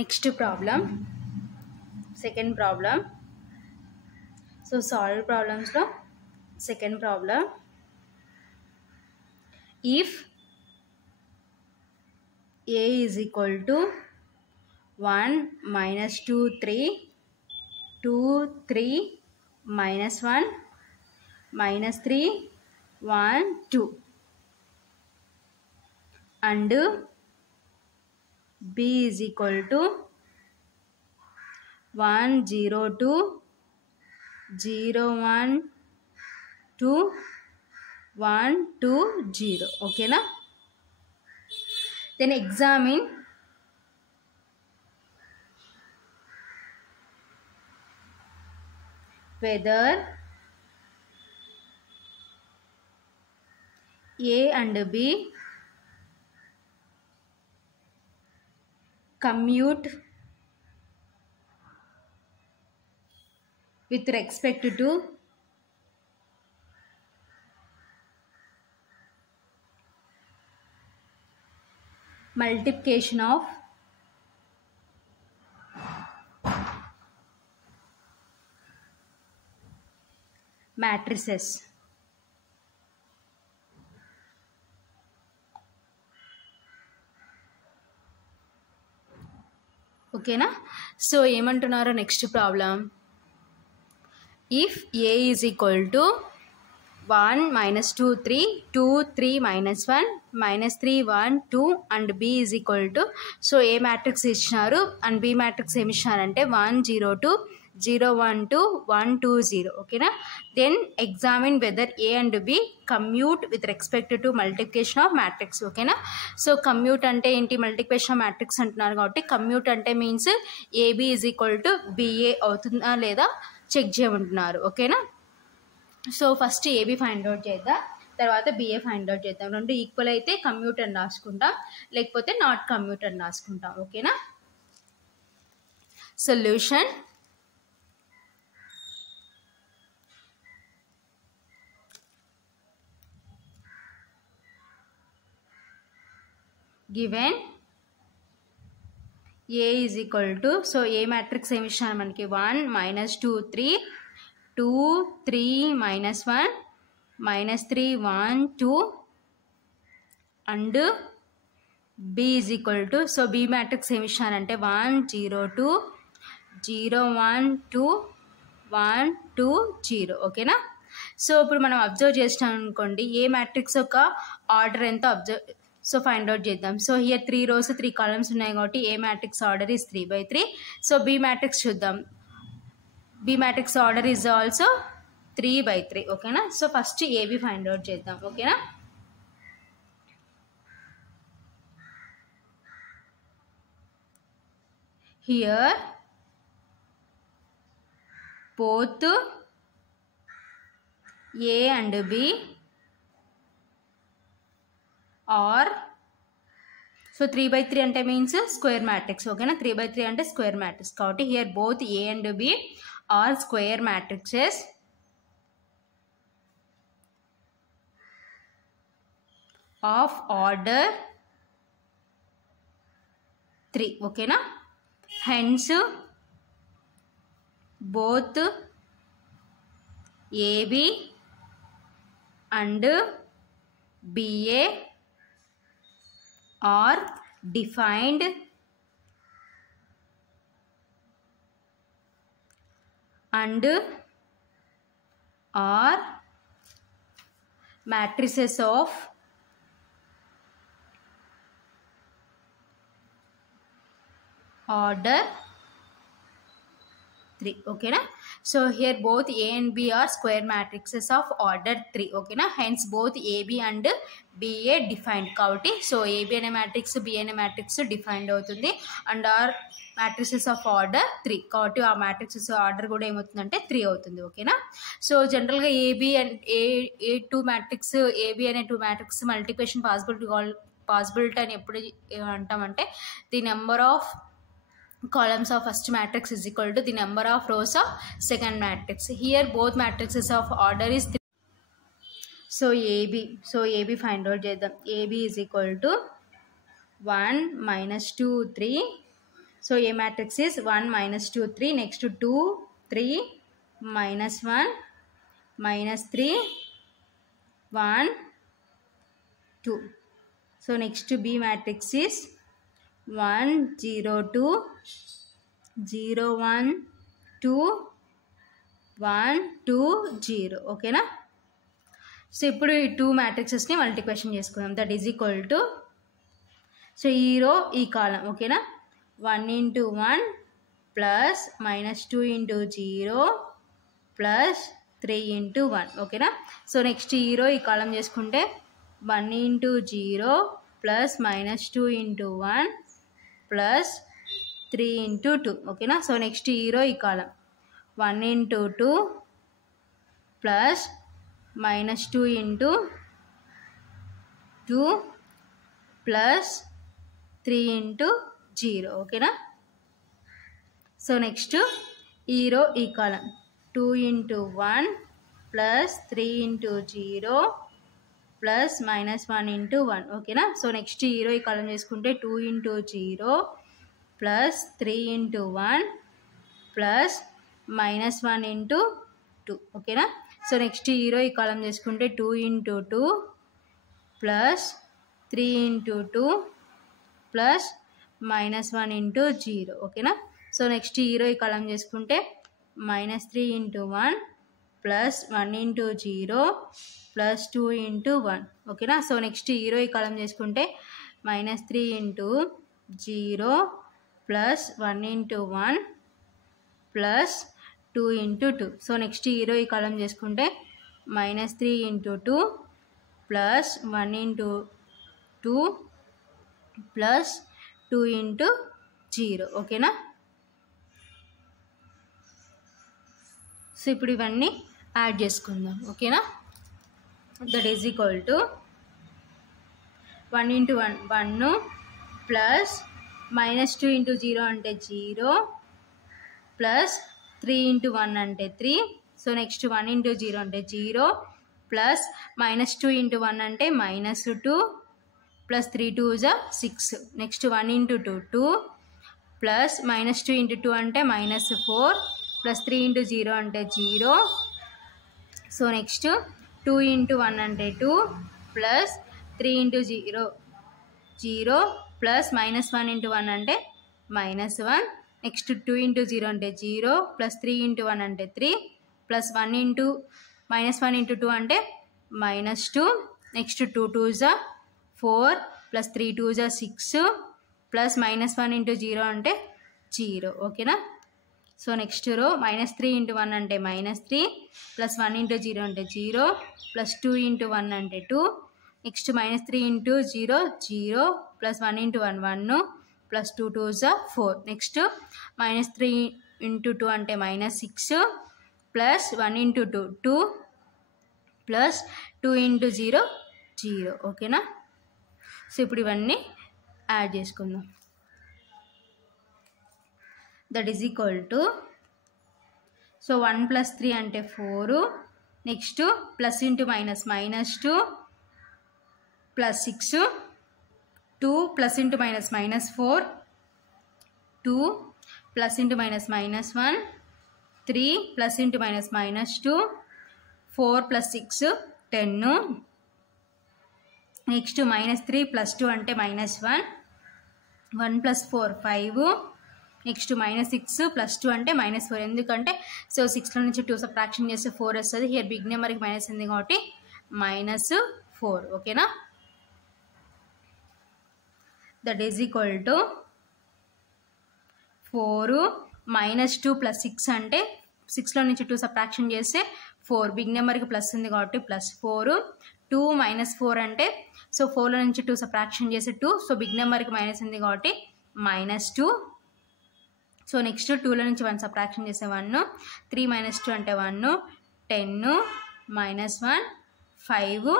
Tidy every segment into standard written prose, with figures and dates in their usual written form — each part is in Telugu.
Next problem, second problem. So solve problems lo second problem. If a is equal to 1 minus 2 3 2 3 minus 1 minus 3 1 2 and b is equal to 1 0 2 0 1 2 1 2 0. Okay na? Then examine whether a and b commute with respect to multiplication of matrices. Okay na? So ఏమంటున్నారు next problem, if a is equal to 1 minus 2 3 2 3 minus 1 minus 3 1 2 and b is equal to, so A matrix ఇచ్చినారు అండ్ b మ్యాట్రిక్స్ ఏమి ఇచ్చినారంటే 1 0 2 0 1 2 1 2 0. ఓకేనా? Then examine whether A and B commute with respect to multiplication of matrix. ఓకేనా? సో కమ్యూట్ అంటే ఏంటి, మల్టిప్లికేషన్ ఆఫ్ మ్యాట్రిక్స్ అంటున్నారు కాబట్టి కమ్యూట్ అంటే means AB is equal to BA అవుతుందా లేదా చెక్ చేయమంటున్నారు. ఓకేనా? So first AB find out చేద్దాం, తర్వాత బిఏ ఫైండ్ అవుట్ చేద్దాం. రెండు ఈక్వల్ అయితే కమ్యూట్ అని రాసుకుంటాం, లేకపోతే నాట్ కమ్యూట్ అని రాసుకుంటాం. ఓకేనా? Solution, given a is equal to, so A matrix ఏమి ఇచ్చినారు మనకి 1 minus 2 3 2 3 minus 1 minus 3 1 2 and b is equal to, so b matrix ఏమి ఇచ్చినారంటే 1 0 2 0 1 2 1 2 0. ఓకేనా? సో ఇప్పుడు మనం అబ్జర్వ్ చేసినాం అనుకోండి, ఏ మ్యాట్రిక్స్ యొక్క ఆర్డర్ ఎంతో అబ్జర్వ్, సో ఫైండ్ అవుట్ చేద్దాం. సో హియర్ 3 rows 3 columns ఉన్నాయి కాబట్టి A matrix order is 3/3. So B matrix చూద్దాం, B matrix order is also 3/3. ఓకేనా? So first AB find out చేద్దాం. ఓకేనా? Here both a and b are, so 3/3 అంటే మీన్స్ స్క్వేర్ మ్యాట్రిక్స్. ఓకేనా? 3/3 అంటే స్క్వేర్ మ్యాట్రిక్స్ కాబట్టి here both A and B are square matrices of order 3. ఓకేనా? Hence both AB and BA are defined and are matrices of order 3. ఓకేనా? So here both A and B are square matrices of order 3. ఓకేనా? Hence both AB and BA defined కాబట్టి, సో ఏబి అనే మ్యాట్రిక్స్ బి అనే మ్యాట్రిక్స్ డిఫైన్డ్ అవుతుంది and are matrices of order 3 కాబట్టి ఆ మ్యాట్రిక్సెస్ ఆర్డర్ కూడా ఏమవుతుందంటే 3 అవుతుంది. ఓకేనా? సో జనరల్గా AB and A two matrix, AB అనే టూ మ్యాట్రిక్స్ మల్టిప్లికేషన్ పాసిబిలిటీ అని ఎప్పుడు అంటామంటే the number of columns of first matrix is equal to the number of rows of second matrix. Here both matrices of order is 3. So AB find out చేద్దాం. AB is equal to 1 minus 2 3 So A matrix is 1 minus 2 3, next 2 3 minus 1 minus 3 1 2. So next B matrix is 1 0 2 0 1 2 1 2 0. ఓకేనా. సో ఇప్పుడు ఈ 2 మ్యాట్రిక్సెస్ని మల్టిప్లికేషన్ చేసుకుందాం. That is equal to, so ఈ రో ఈ కాలం ఓకేనా, 1 into 1 plus minus 2 into 0 plus 3 into 1 ఓకేనా. సో నెక్స్ట్ ఈ రో ఈ కాలం చేసుకుంటే 1 into 0 plus minus 2 into 1 plus 3 into 2 ఓకేనా. సో నెక్స్ట్ ఈ రో ఈ కాలం 1 into 2 plus minus 2 into 2 plus 3 into 0 ఓకేనా. సో నెక్స్ట్ ఈ రో ఈ కాలం 2 into 1 plus 3 into 0 plus minus 1 into 1 ఓకేనా. సో నెక్స్ట్ ఈ రో ఈ కాలం చేసుకుంటే 2 into 0 plus 3 into 1 plus minus 1 into 2 ఓకేనా. సో నెక్స్ట్ ఈ రో ఈ కాలం చేసుకుంటే 2 into 2 plus 3 into 2 plus minus 1 into 0 ఓకేనా. సో నెక్స్ట్ ఈ రో ఈ కాలం చేసుకుంటే minus 3 into 1 plus 1 into 0 plus 2 into 1 ఓకేనా. సో నెక్స్ట్ ఈ రో ఈ కాలం చేసుకుంటే minus 3 into 0 plus 1 into 1 plus 2 into 2. So next ఈ రో ఈ కాలం చేసుకుంటే minus 3 into 2 plus 1 into 2 plus 2 into 0 ఓకేనా. సో ఇప్పుడు ఇవన్నీ యాడ్ చేసుకుందాం ఓకేనా. That is equal to 1 into 1 1 plus minus 2 into 0 అంటే 0 ప్లస్ 3 into 1 అంటే 3. సో నెక్స్ట్ 1 into 0 అంటే 0 ప్లస్ మైనస్ 2 into 1 అంటే మైనస్ 2 ప్లస్ 3 2 జా 6. Next 1 into 2 2 plus minus 2 into 2 అంటే మైనస్ 4 ప్లస్ 3 into 0 అంటే 0. సో నెక్స్ట్ 2 into 1 అంటే 2 plus 3 into 0 0 plus minus 1 into 1 అంటే మైనస్ 1. నెక్స్ట్ 2 into 0 అంటే 0 ప్లస్ 3 into 1 అంటే 3 ప్లస్ 1 into మైనస్ 1 into 2 అంటే మైనస్ 2. నెక్స్ట్ 2 2 జా 4 ప్లస్ 3 2 జా 6 ప్లస్ మైనస్ 1 into 0 అంటే 0 ఓకేనా. సో నెక్స్ట్ రో మైనస్ 3 into 1 అంటే మైనస్ 3 ప్లస్ 1 into 0 అంటే 0 ప్లస్ 2 into 1 అంటే 2. Next minus 3 into 0 0 plus 1 into 1 1 plus 2 2 జా 4. నెక్స్ట్ మైనస్ 3 into 2 అంటే minus 6 plus 1 into 2 2 plus 2 into 0 0 ఓకేనా. సో ఇప్పుడు ఇవన్నీ యాడ్ చేసుకుందాం. That is equal to, so 1 plus 3 అంటే 4, next plus into minus minus 2 plus 6 2 plus into minus minus 4 2 plus into minus minus 1 3 plus into minus minus 2 4 plus 6 10. Next minus 3 plus 2 అంటే minus 1 1 plus 4 5. Next minus 6 plus 2 అంటే మైనస్ 4. ఎందుకంటే సో 6లో నుంచి 2 సబ్ట్రాక్షన్ చేస్తే 4 వస్తుంది. హియర్ బిగ్ నెంబర్కి మైనస్ ఉంది కాబట్టి మైనస్ 4 ఓకేనా. That is equal to 4 minus 2 plus 6 అంటే 6లో నుంచి 2 సబ్ట్రాక్షన్ చేస్తే 4, బిగ్ నెంబర్కి ప్లస్ ఉంది కాబట్టి ప్లస్ 4. 2 మైనస్ 4 అంటే సో 4లో నుంచి 2 సబ్ట్రాక్షన్ చేస్తే 2, సో బిగ్ నెంబర్కి మైనస్ ఉంది కాబట్టి మైనస్ 2. సో నెక్స్ట్ 2లో నుంచి 1 సబ్ట్రాక్షన్ చేస్తే 1, 3 మైనస్ 2 అంటే 1 10 మైనస్ 1 5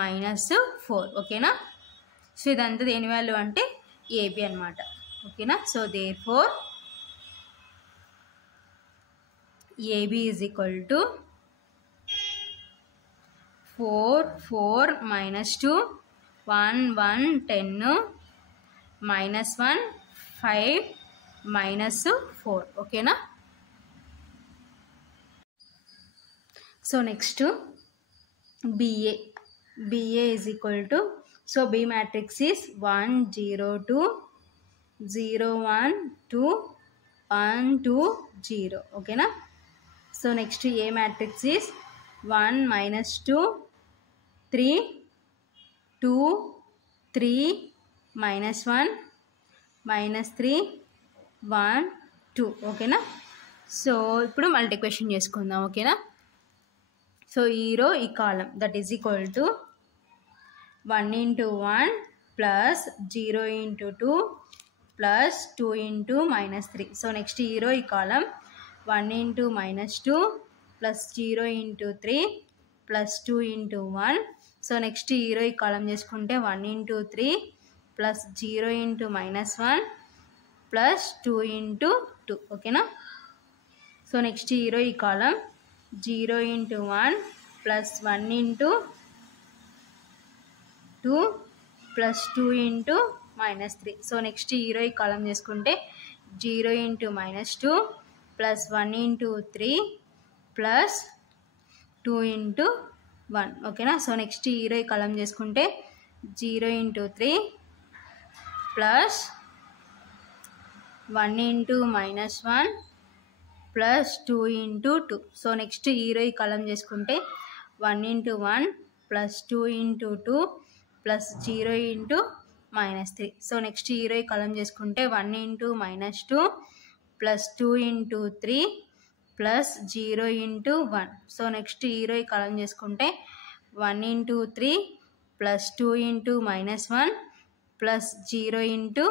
మైనస్ 4 ఓకేనా. సో ఇదంతా దేని వాల్యూ అంటే ఏబి అనమాట ఓకేనా. So therefore AB is equal to 4 4 minus 2 1 1 10 minus 1 5 -4 ఓకేనా. So next BA is equal to, so B matrix is 1 0 2 0 1 2 1 2 0 ఓకేనా. So next A matrix is 1 -2 3 2 3 -1 -3 1 2 ఓకేనా. సో ఇప్పుడు మల్టిప్లికేషన్ చేసుకుందాం ఓకేనా. సో ఈ రో ఈ column that is equal to 1 into 1 plus 0 into 2 plus 2 into -3. So next ఈ రో ఈ కాలం 1 into -2 plus 0 into 3 plus 2 into 1. So next ఈ రో ఈ కాలం చేసుకుంటే 1 into 3 plus 0 into -1 plus 2 into 2 ఓకేనా. సో నెక్స్ట్ ఈ రో ఈ కాలం 0 into 1 plus 1 into 2 plus 2 into -3. So next ఈ రో ఈ కాలం చేసుకుంటే 0 into -2 plus 1 into 3 plus 2 into 1 ఓకేనా. సో నెక్స్ట్ ఈ రో ఈ కాలం చేసుకుంటే 0 into 3 plus 1 into -1 plus 2 into 2. So next ఈ రో ఈ కాలం చేసుకుంటే 1 into 1 plus 2 into 2 plus 0 into -3. So next ఈ రో ఈ కాలం చేసుకుంటే 1 into -2 plus 2 into 3 plus 0 into 1. So next ఈ రో ఈ కాలం చేసుకుంటే 1 into 3 plus 2 into -1 plus 0 into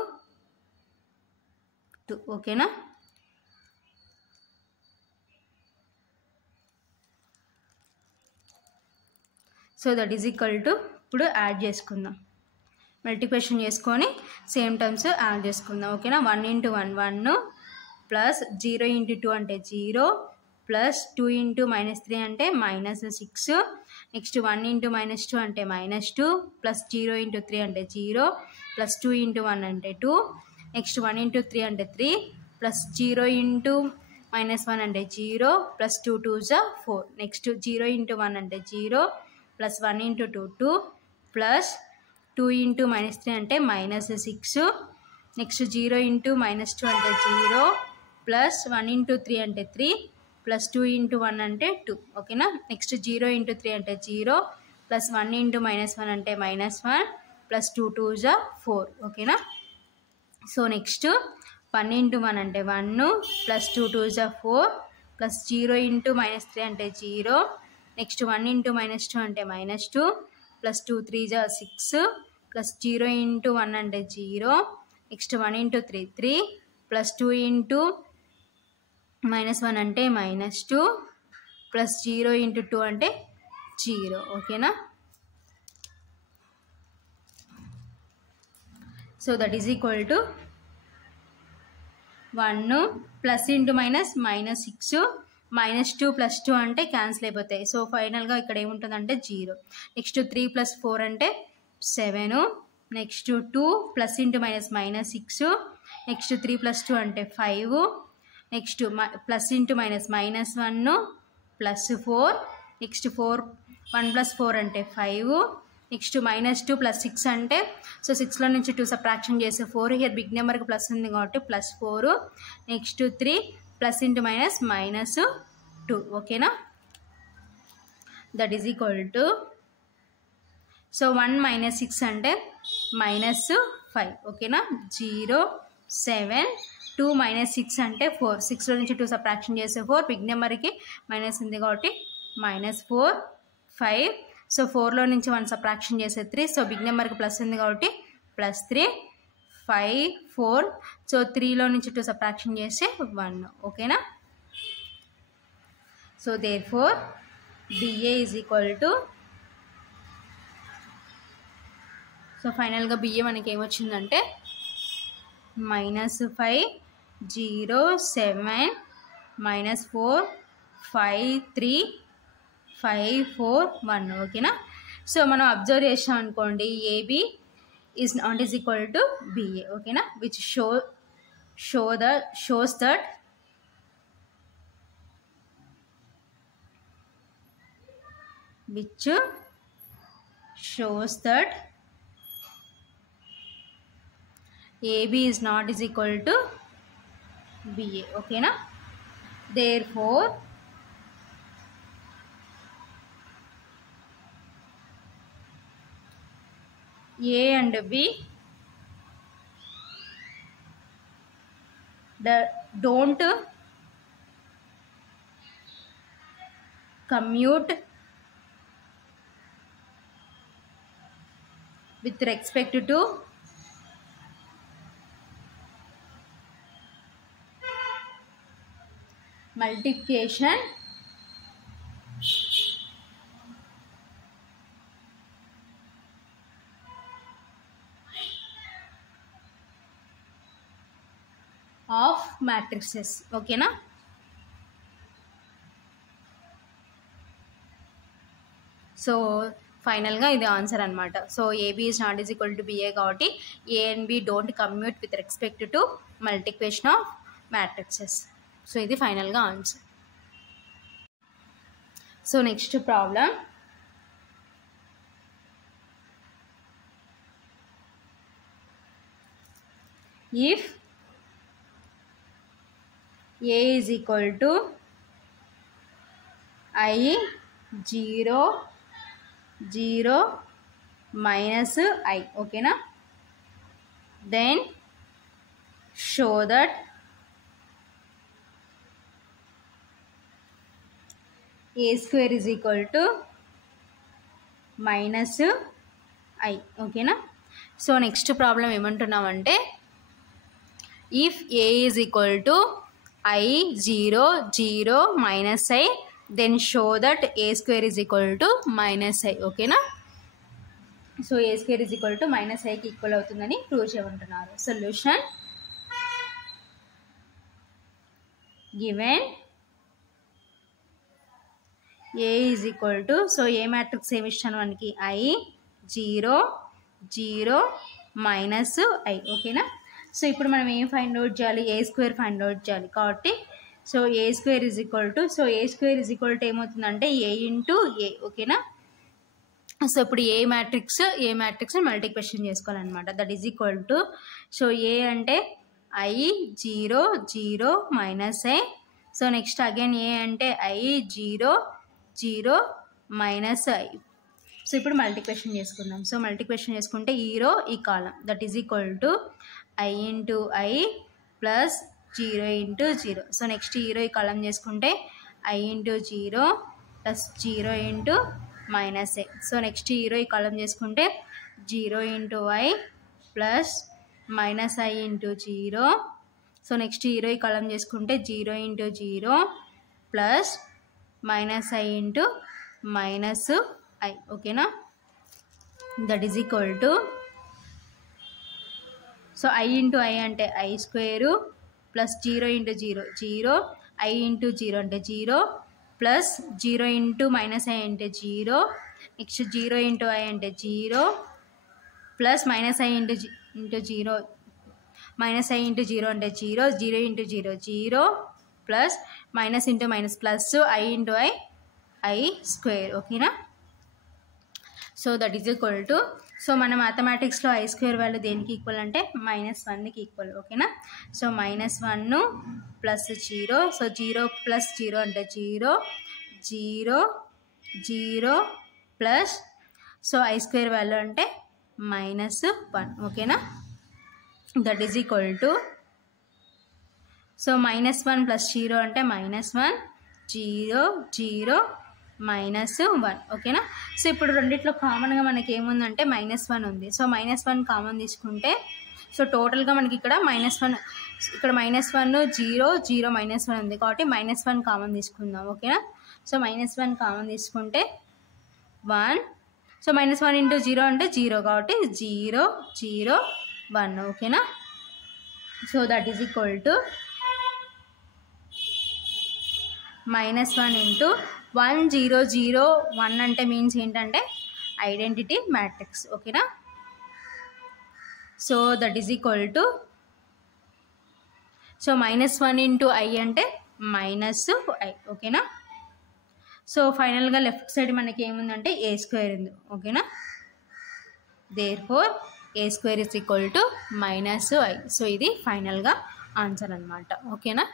2 ఓకేనా. So that is equal to ఇప్పుడు యాడ్ చేసుకుందాం, మల్టిప్లికేషన్ చేసుకొని సేమ్ టర్మ్స్ యాడ్ చేసుకుందాం ఓకేనా. 1 into 1 1 ప్లస్ 0 into 2 అంటే 0 ప్లస్ 2 into -3 అంటే -6. నెక్స్ట్ 1 into -2 అంటే -2 ప్లస్ 0 into 3 అంటే 0 ప్లస్ 2 into 1 అంటే 2. నెక్స్ట్ 1 into 3 అంటే 3 ప్లస్ 0 into -1 అంటే 0 ప్లస్ 2 2s 4. నెక్స్ట్ 0 into 1 అంటే 0 ప్లస్ 1 into 2 2 ప్లస్ 2 into -3 అంటే -6. నెక్స్ట్ 0 into -2 అంటే 0 ప్లస్ 1 into 3 అంటే 3 ప్లస్ 2 into 1 అంటే 2 ఓకేనా. నెక్స్ట్ 0 into 3 అంటే 0 ప్లస్ 1 into -1 అంటే -1 ప్లస్ 2 2s 4 ఓకేనా. సో నెక్స్ట్ 1 into 1 అంటే 1 ప్లస్ 2 2s 4 ప్లస్ 0 into -3 అంటే 0. నెక్స్ట్ 1 into -2 అంటే -2 ప్లస్ 2 3s 6 ప్లస్ 0 into 1 అంటే 0. నెక్స్ట్ 1 into 3 3 ప్లస్ 2 into -1 అంటే -2 ప్లస్ 0 into 2 అంటే 0 ఓకేనా. So that is equal to 1 plus into minus -6 -2 plus 2 అంటే క్యాన్సిల్ అయిపోతాయి. సో ఫైనల్గా ఇక్కడ ఏముంటుందంటే 0. నెక్స్ట్ 3 + 4 అంటే 7. Next 2 plus into minus -6. Next 3 + 2 అంటే 5. Next plus into minus -1 plus 4. Next 1 + 4 అంటే 5. నెక్స్ట్ -2 + 6 అంటే సో 6లో నుంచి 2 సబ్ట్రాక్షన్ చేసే 4. హియర్ బిగ్ నెంబర్కి ప్లస్ ఉంది కాబట్టి +4. నెక్స్ట్ 3 ప్లస్ ఇంటూ మైనస్ -2 ఓకేనా. That is equal to so 1 - 6 అంటే -5 ఓకేనా. 0 7 2 - 6 అంటే 4. 6లో నుంచి 2 సబ్ట్రాక్షన్ చేసే 4. బిగ్ నెంబర్కి మైనస్ ఉంది కాబట్టి -4 5. సో 4లో నుంచి 1 సబ్ట్రాక్షన్ చేసే 3. సో బిగ్ నెంబర్కి ప్లస్ ఉంది కాబట్టి +3 5 4. సో 3లో నుంచి 2 సబ్ట్రాక్షన్ చేస్తే 1 ఓకేనా. So therefore BA is equal to so ఫైనల్గా BA మనకి ఏమొచ్చిందంటే -5 0 7 -4 5 3 5 4 1 ఓకేనా. సో మనం అబ్జర్వ్ చేసాం అనుకోండి AB is not is equal to BA ఓకేనా, which show shows that AB is not is equal to BA. Okay na? Therefore A and B don't commute with respect to multiplication of matrices. Okay na? So ఫైనల్గా ఇది ఆన్సర్ అనమాట. So AB is not is equal to BA కాబట్టి A and B don't commute with respect to multiplication of matrices. So ఇది ఫైనల్గా answer. So next problem, if A is equal to I 0 0 minus I, okay na, then show that A square is equal to minus I. okay na. So next problem ఏమంటున్నామంటే, if A is equal to I 0 0 minus I, then show that A square is equal to minus I. ఓకేనా? So A square is equal to minus Iకి ఈక్వల్ అవుతుందని ప్రూవ్ చేయమంటున్నారు. Solution, given A is equal to, so A matrix ఏమి ఇచ్చాను మనకి, I 0 0 minus I. ఓకేనా? సో ఇప్పుడు మనం ఏం ఫైండ్ అవుట్ చేయాలి, A స్క్వేర్ ఫైండ్ అవుట్ చేయాలి కాబట్టి, so A square is equal to, so A square is equal to ఏమవుతుందంటే A ఇంటూ A. ఓకేనా? సో ఇప్పుడు ఏ మ్యాట్రిక్స్ మల్టిప్లికేషన్ చేసుకోవాలన్నమాట. That is equal to, so A అంటే I 0 0 minus I. So next again A అంటే I 0 0 minus I. సో ఇప్పుడు మల్టిప్లికేషన్ చేసుకుందాం. సో మల్టిప్లికేషన్ చేసుకుంటే ఈ రో ఈ column, that is equal to I into I plus 0 into 0. So next ఈ రో ఈ కాలం చేసుకుంటే I into 0 plus 0 into minus A. So next ఈ రో ఈ కాలం చేసుకుంటే 0 into I plus minus I into 0. So next ఈ రో ఈ కాలం చేసుకుంటే 0 into 0 plus minus I into minus I. ఓకేనా? That is equal to, so I into I అంటే I square plus 0 into 0 0, I into 0 అంటే 0 ప్లస్ 0 ఇంటూ మైనస్ I అంటే 0, నెక్స్ట్ 0 ఇంటూ I అంటే 0 plus minus I into 0 minus I into 0 అంటే 0 0 into 0 0 plus minus into minus plus I into I square. ఓకేనా? So that is equal to, so మన మ్యాథమెటిక్స్లో I స్క్వేర్ వాల్యూ దేనికి ఈక్వల్ అంటే -1కి ఈక్వల్. ఓకేనా? సో -1 ప్లస్ 0, సో 0 ప్లస్ 0 అంటే 0 0 0 plus, so I square value అంటే -1. ఓకేనా? That is equal to, so -1 plus 0 అంటే -1 0 0 -1. ఓకేనా? సో ఇప్పుడు రెండిట్లో కామన్గా మనకి ఏముందంటే -1 ఉంది. సో -1 కామన్ తీసుకుంటే, సో టోటల్గా మనకి ఇక్కడ -1, ఇక్కడ -1 0 0 -1 ఉంది కాబట్టి -1 కామన్ తీసుకుందాం. ఓకేనా? సో -1 కామన్ తీసుకుంటే 1, సో -1 ఇంటూ 0 అంటే 0 కాబట్టి 0 0 1. ఓకేనా? So that is equal to -1 into 1 0 0 1 అంటే మీన్స్ ఏంటంటే ఐడెంటిటీ మ్యాట్రిక్స్. ఓకేనా? So that is equal to so -1 into I అంటే -i, ఓకేనా. సో ఫైనల్గా లెఫ్ట్ సైడ్ మనకి ఏముందంటే a స్క్వేర్ ఉంది, ఓకేనా. Therefore a² = -i. సో ఇది ఫైనల్గా ఆన్సర్ అనమాట, ఓకేనా.